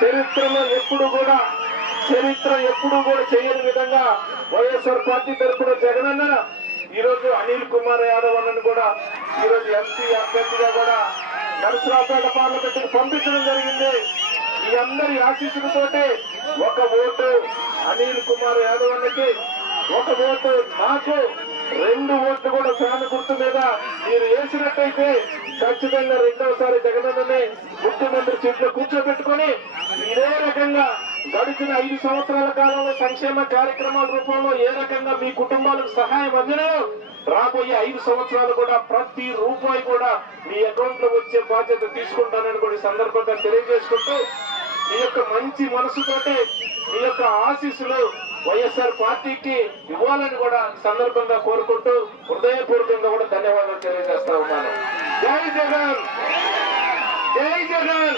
చరిత్ర ఎప్పుడు కూడా చేయని విధంగా వైఎస్ఆర్ పార్టీ తరఫున జగనన్న ఈరోజు అనిల్ కుమార్ యాదవ్ అన్నను కూడా ఈరోజు ఎంపీ అభ్యర్థిగా కూడా నరసరావుపేట పార్లమెంట్ పంపించడం జరిగింది. మీ అందరి ఆశీస్సులతోటి ఒక ఓటు అనిల్ కుమార్ యాదవ్ అన్నకి, ఒక ఓటు నాకు, 2 ఓట్లు కూడా ఫ్యాన్ గుర్తు మీద మీరు వేసినట్టయితే ఖచ్చితంగా రెండవసారి జగనన్నని ముఖ్యమంత్రి సీట్లో కూర్చోబెట్టుకొని ఇదే రకంగా గడిచిన 5 సంవత్సరాల కాలంలో సంక్షేమ కార్యక్రమాల రూపంలో ఏ రకంగా మీ కుటుంబాలకు సహాయం అందినో రాబోయే 5 సంవత్సరాలు కూడా ప్రతి రూపాయి కూడా మీ అకౌంట్ లో వచ్చే బాధ్యత తీసుకుంటానని కూడా ఈ సందర్భంగా తెలియజేసుకుంటూ మీ యొక్క మంచి మనసుతోటి మీ యొక్క ఆశీస్సులు వైఎస్ఆర్ పార్టీకి ఇవ్వాలని కూడా సందర్భంగా కోరుకుంటూ హృదయపూర్వకంగా కూడా ధన్యవాదాలు తెలియజేస్తా ఉన్నాను. జై జగన్, జై జగన్.